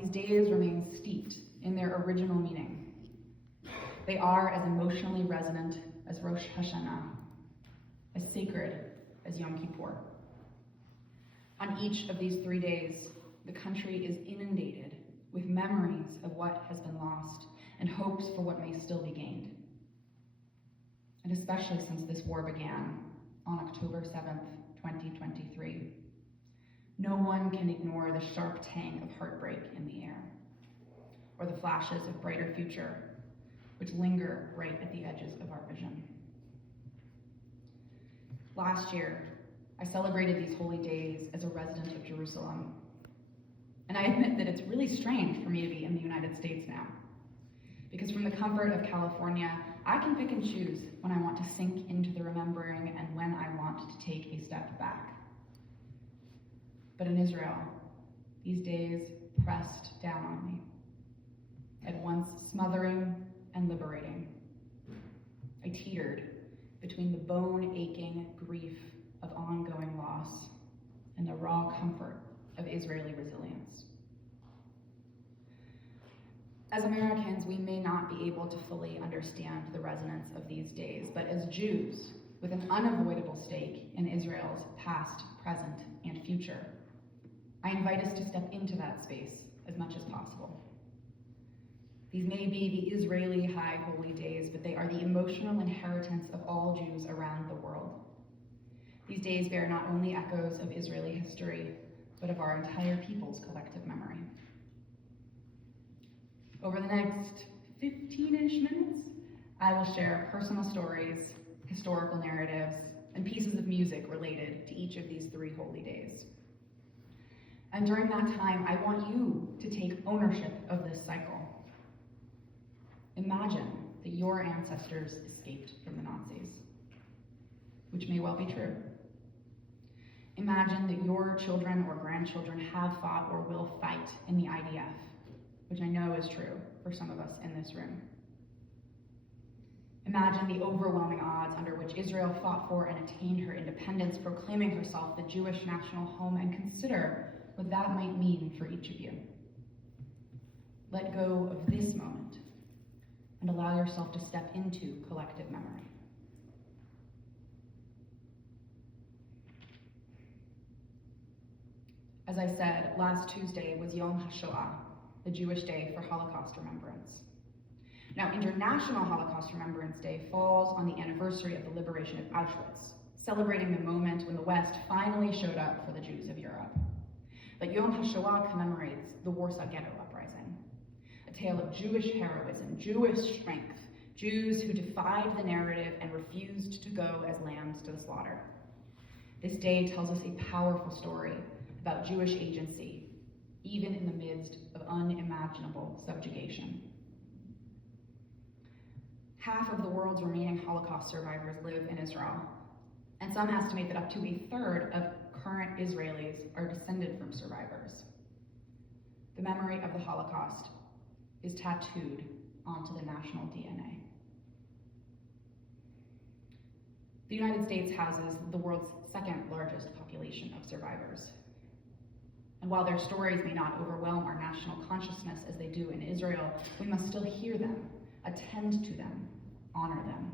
these days remain steeped in their original meaning. They are as emotionally resonant as Rosh Hashanah, as sacred as Yom Kippur. On each of these 3 days, the country is inundated with memories of what has been lost and hopes for what may still be gained. And especially since this war began on October 7th, 2023, no one can ignore the sharp tang of heartbreak in the air, or the flashes of brighter future, which linger right at the edges of our vision. Last year, I celebrated these holy days as a resident of Jerusalem, and I admit that it's really strange for me to be in the United States now, because from the comfort of California, I can pick and choose when I want to sink into the remembering and when I want to take a step back. But in Israel, these days pressed down on me, at once smothering and liberating. I teetered between the bone-aching grief of ongoing loss and the raw comfort of Israeli resilience. As Americans, we may not be able to fully understand the resonance of these days, but as Jews, with an unavoidable stake in Israel's past, present, and future, I invite us to step into that space as much as possible. These may be the Israeli high holy days, but they are the emotional inheritance of all Jews around the world. These days bear not only echoes of Israeli history, but of our entire people's collective memory. Over the next 15-ish minutes, I will share personal stories, historical narratives, and pieces of music related to each of these 3 holy days. And during that time, I want you to take ownership of this cycle. Imagine that your ancestors escaped from the Nazis, which may well be true. Imagine that your children or grandchildren have fought or will fight in the IDF, which I know is true for some of us in this room. Imagine the overwhelming odds under which Israel fought for and attained her independence, proclaiming herself the Jewish national home, and consider what that might mean for each of you. Let go of this moment and allow yourself to step into collective memory. As I said, last Tuesday was Yom Hashoah, the Jewish Day for Holocaust Remembrance. Now, International Holocaust Remembrance Day falls on the anniversary of the liberation of Auschwitz, celebrating the moment when the West finally showed up for the Jews of Europe. But Yom Hashoah commemorates the Warsaw Ghetto Uprising, a tale of Jewish heroism, Jewish strength, Jews who defied the narrative and refused to go as lambs to the slaughter. This day tells us a powerful story about Jewish agency, even in the midst of unimaginable subjugation. Half of the world's remaining Holocaust survivors live in Israel, and some estimate that up to a third of current Israelis are descended from survivors. The memory of the Holocaust is tattooed onto the national DNA. The United States houses the world's second largest population of survivors. And while their stories may not overwhelm our national consciousness as they do in Israel, we must still hear them, attend to them, honor them.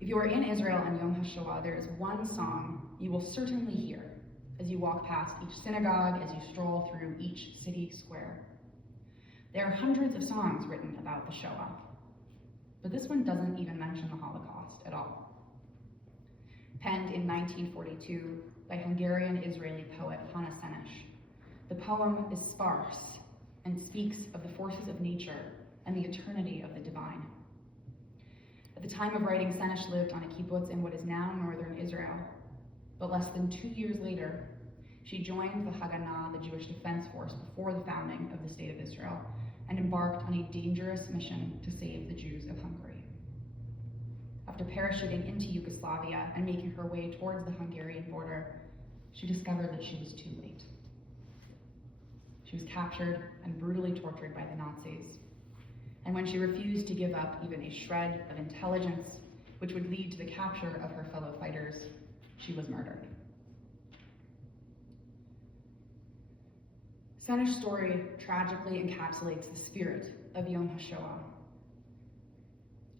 If you are in Israel on Yom HaShoah, there is one song you will certainly hear as you walk past each synagogue, as you stroll through each city square. There are hundreds of songs written about the Shoah, but this one doesn't even mention the Holocaust at all. Penned in 1942 by Hungarian-Israeli poet Hanna Senes, the poem is sparse and speaks of the forces of nature and the eternity of the divine. At the time of writing, Senes lived on a kibbutz in what is now northern Israel, but less than 2 years later, she joined the Haganah, the Jewish Defense Force, before the founding of the State of Israel, and embarked on a dangerous mission to save the Jews of Hungary. After parachuting into Yugoslavia and making her way towards the Hungarian border, she discovered that she was too late. She was captured and brutally tortured by the Nazis. And when she refused to give up even a shred of intelligence, which would lead to the capture of her fellow fighters, she was murdered. Senna's story tragically encapsulates the spirit of Yom Hashoah.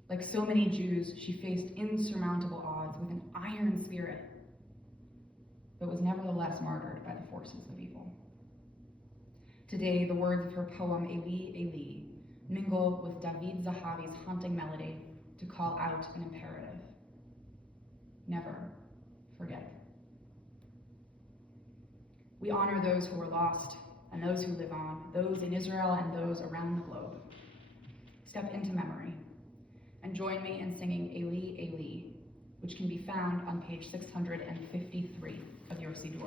Like so many Jews, she faced insurmountable odds with an iron spirit, but was nevertheless martyred by the forces of evil. Today, the words of her poem, Eli, Eli, mingle with David Zahavi's haunting melody to call out an imperative. Never forget. We honor those who are lost and those who live on, those in Israel and those around the globe. Step into memory and join me in singing Eli, Eli, which can be found on page 653 of your Siddur.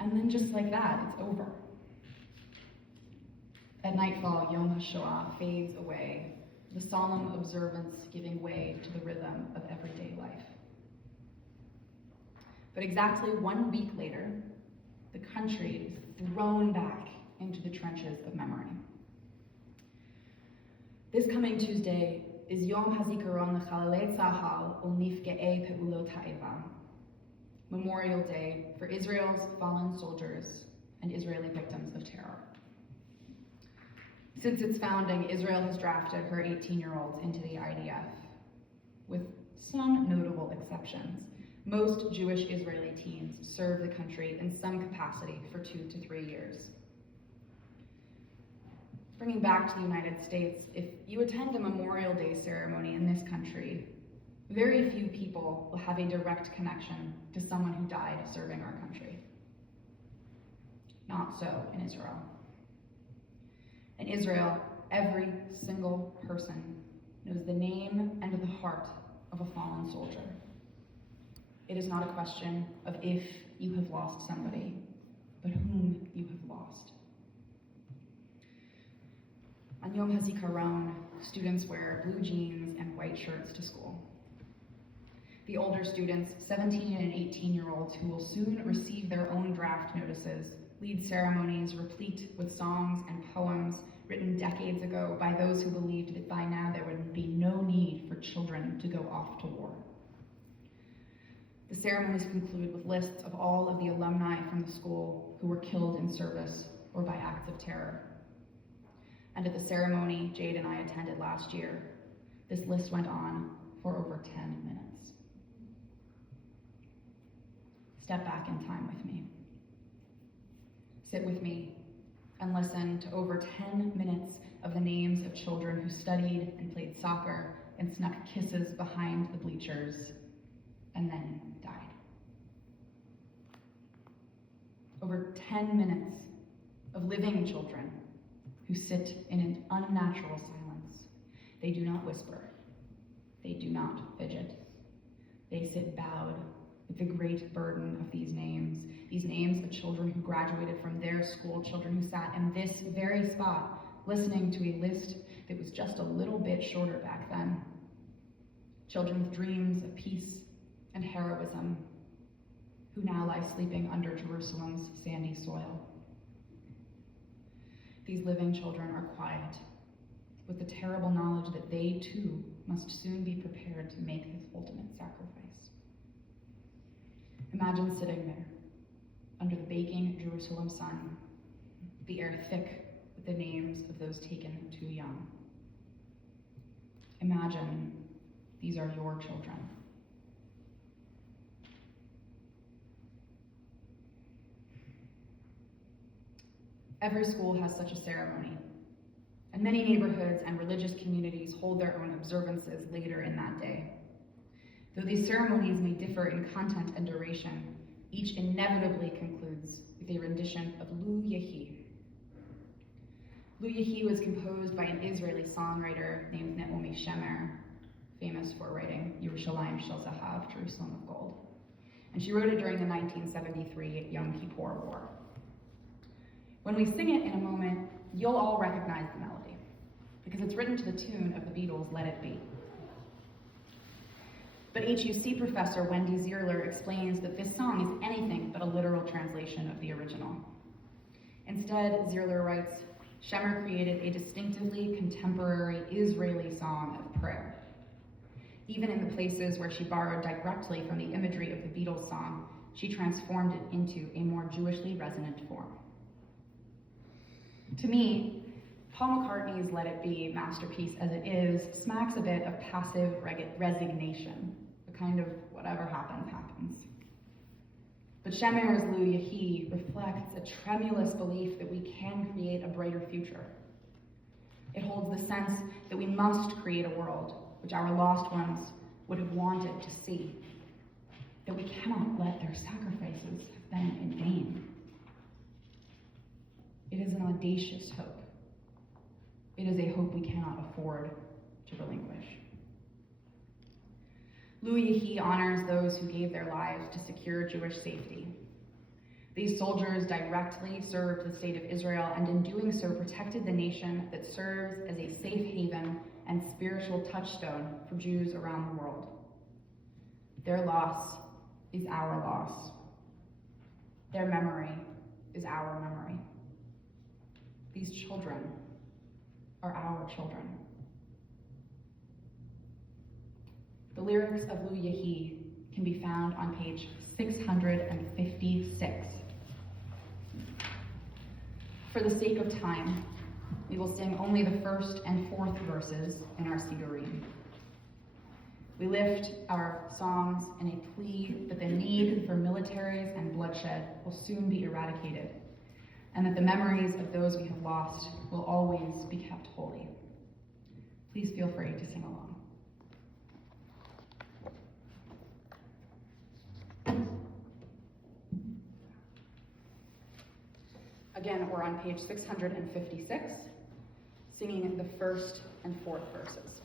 And then just like that, it's over. At nightfall, Yom Hashoah fades away, the solemn observance giving way to the rhythm of everyday life. But exactly 1 week later, the country is thrown back into the trenches of memory. This coming Tuesday is Yom Hazikaron l'Chalalei Tzahal u'Nifge'ei Pe'ulot Ha'eva, Memorial Day for Israel's fallen soldiers and Israeli victims of terror. Since its founding, Israel has drafted her 18-year-olds into the IDF, with some notable exceptions. Most Jewish Israeli teens serve the country in some capacity for 2 to 3 years. Bringing back to the United States, if you attend a Memorial Day ceremony in this country, very few people will have a direct connection to someone who died serving our country. Not so in Israel. In Israel, every single person knows the name and the heart of a fallen soldier. It is not a question of if you have lost somebody, but whom you have lost. On Yom Hazikaron, students wear blue jeans and white shirts to school. The older students, 17 and 18-year-olds who will soon receive their own draft notices, lead ceremonies replete with songs and poems written decades ago by those who believed that by now there would be no need for children to go off to war. The ceremonies conclude with lists of all of the alumni from the school who were killed in service or by acts of terror. And at the ceremony Jade and I attended last year, this list went on for over 10 minutes. Step back in time with me. Sit with me and listen to over 10 minutes of the names of children who studied and played soccer and snuck kisses behind the bleachers and then died. Over 10 minutes of living children who sit in an unnatural silence. They do not whisper. They do not fidget. They sit bowed with the great burden of these names of children who graduated from their school, children who sat in this very spot, listening to a list that was just a little bit shorter back then. Children with dreams of peace and heroism, who now lie sleeping under Jerusalem's sandy soil. These living children are quiet, with the terrible knowledge that they too must soon be prepared to make this ultimate sacrifice. Imagine sitting there, under the baking Jerusalem sun, the air thick with the names of those taken too young. Imagine these are your children. Every school has such a ceremony, and many neighborhoods and religious communities hold their own observances later in that day. Though these ceremonies may differ in content and duration, each inevitably concludes with a rendition of Lu Yehi. Lu Yehi was composed by an Israeli songwriter named Naomi Shemer, famous for writing Yerushalayim Shel Zahav, Jerusalem of Gold. And she wrote it during the 1973 Yom Kippur War. When we sing it in a moment, you'll all recognize the melody, because it's written to the tune of the Beatles' Let It Be. But HUC professor Wendy Zierler explains that this song is anything but a literal translation of the original. Instead, Zierler writes, Shemer created a distinctively contemporary Israeli song of prayer. Even in the places where she borrowed directly from the imagery of the Beatles song, she transformed it into a more Jewishly resonant form. To me, Paul McCartney's Let It Be masterpiece as it is smacks a bit of passive resignation, the kind of whatever happens, happens. But Shemer's Lu Yehi reflects a tremulous belief that we can create a brighter future. It holds the sense that we must create a world which our lost ones would have wanted to see, that we cannot let their sacrifices have been in vain. It is an audacious hope. It is a hope we cannot afford to relinquish. Lu Yehi honors those who gave their lives to secure Jewish safety. These soldiers directly served the state of Israel, and in doing so protected the nation that serves as a safe haven and spiritual touchstone for Jews around the world. Their loss is our loss. Their memory is our memory. These children are our children. The lyrics of Lu Yehi can be found on page 656. For the sake of time, we will sing only the first and fourth verses in our Sidurim. We lift our songs in a plea that the need for militaries and bloodshed will soon be eradicated, and that the memories of those we have lost will always be kept holy. Please feel free to sing along. Again, we're on page 656, singing the first and fourth verses.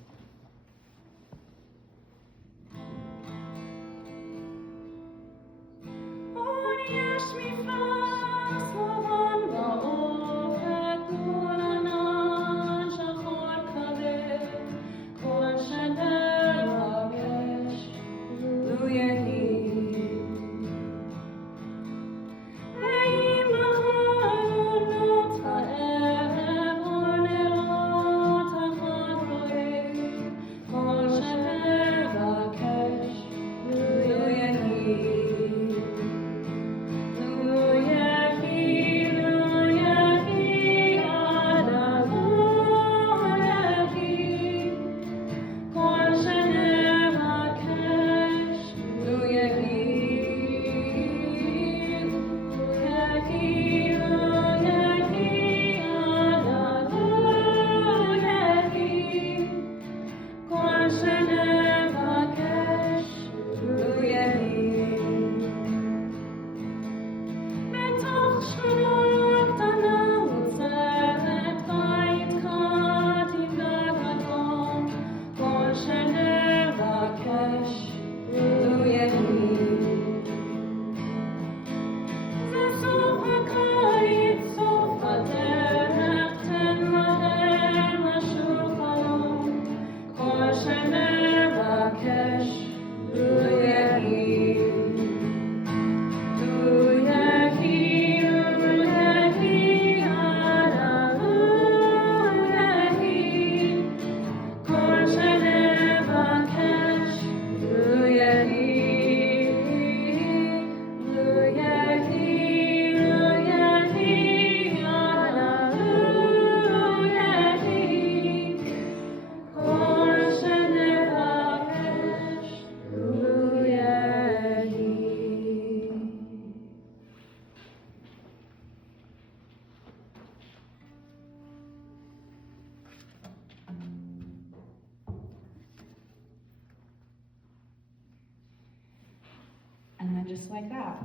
like that,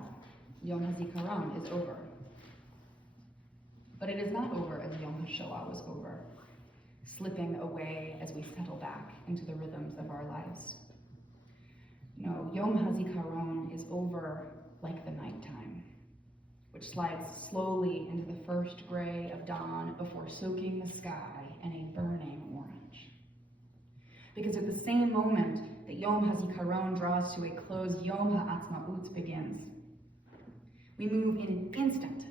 Yom Hazikaron is over. But it is not over as Yom Hashoah was over, slipping away as we settle back into the rhythms of our lives. No, Yom Hazikaron is over like the nighttime, which slides slowly into the first gray of dawn before soaking the sky in a burning orange. Because at the same moment that Yom Hazikaron draws to a close, Yom Ha'atzmaut begins. We move in an instant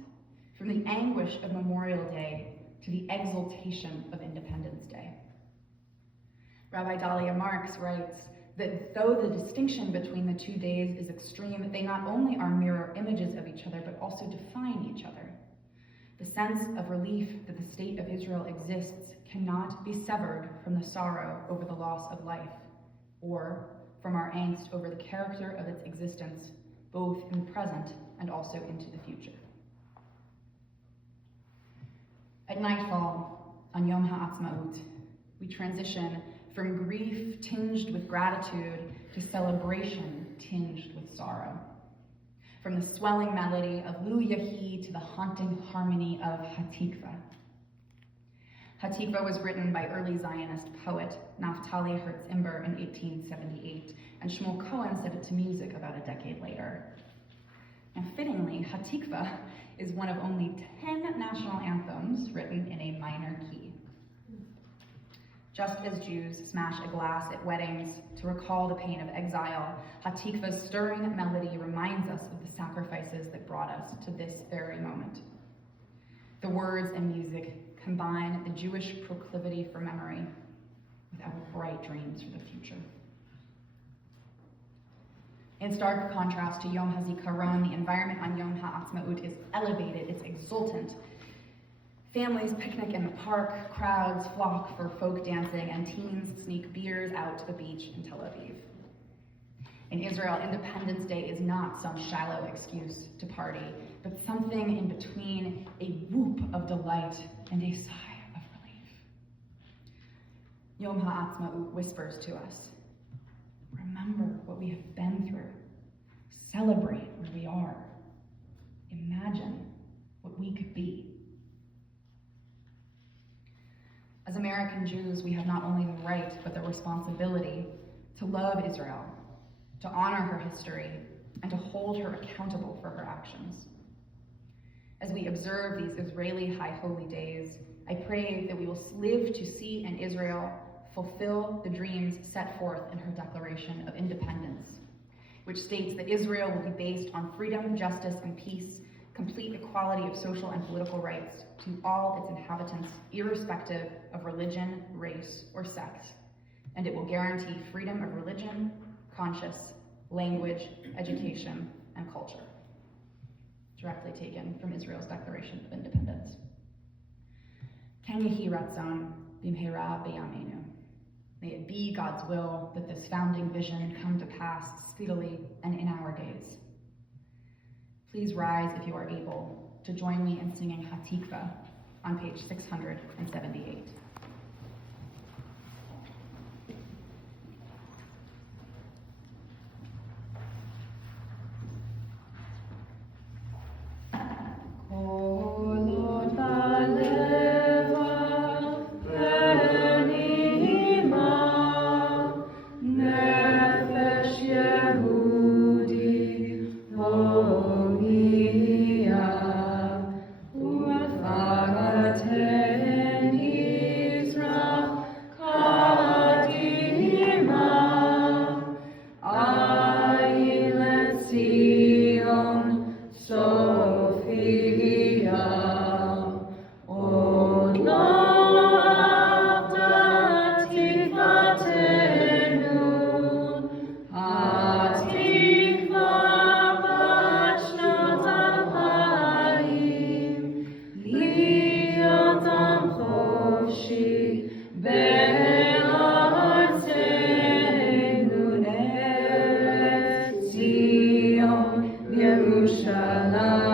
from the anguish of Memorial Day to the exultation of Independence Day. Rabbi Dahlia Marks writes that though the distinction between the 2 days is extreme, they not only are mirror images of each other, but also define each other. The sense of relief that the state of Israel exists cannot be severed from the sorrow over the loss of life, or from our angst over the character of its existence, both in the present and also into the future. At nightfall, on Yom Ha'atzmaut, we transition from grief tinged with gratitude to celebration tinged with sorrow. From the swelling melody of Lu Yahi to the haunting harmony of Hatikva. Hatikva was written by early Zionist poet Naftali Hertz Imber in 1878, and Shmuel Cohen set it to music about a decade later. Now, fittingly, Hatikva is one of only 10 national anthems written in a minor key. Just as Jews smash a glass at weddings to recall the pain of exile, Hatikva's stirring melody reminds us of the sacrifices that brought us to this very moment. The words and music combine the Jewish proclivity for memory with our bright dreams for the future. In stark contrast to Yom Hazikaron, the environment on Yom Ha'atzmaut is elevated, it's exultant. Families picnic in the park, crowds flock for folk dancing, and teens sneak beers out to the beach in Tel Aviv. In Israel, Independence Day is not some shallow excuse to party, but something in between a whoop of delight and a sigh of relief. Yom Ha'atzmaut whispers to us, remember what we have been through. Celebrate where we are. Imagine what we could be. As American Jews, we have not only the right, but the responsibility to love Israel, to honor her history, and to hold her accountable for her actions. As we observe these Israeli High Holy Days, I pray that we will live to see in Israel fulfill the dreams set forth in her Declaration of Independence, which states that Israel will be based on freedom, justice, and peace, complete equality of social and political rights to all its inhabitants, irrespective of religion, race, or sex, and it will guarantee freedom of religion, conscience, language, education, and culture. Directly taken from Israel's Declaration of Independence. Ken Yehi Ratzon b'mheira b'yameinu. May it be God's will that this founding vision come to pass speedily and in our days. Please rise if you are able to join me in singing Hatikva on page 678. Yerushalayim.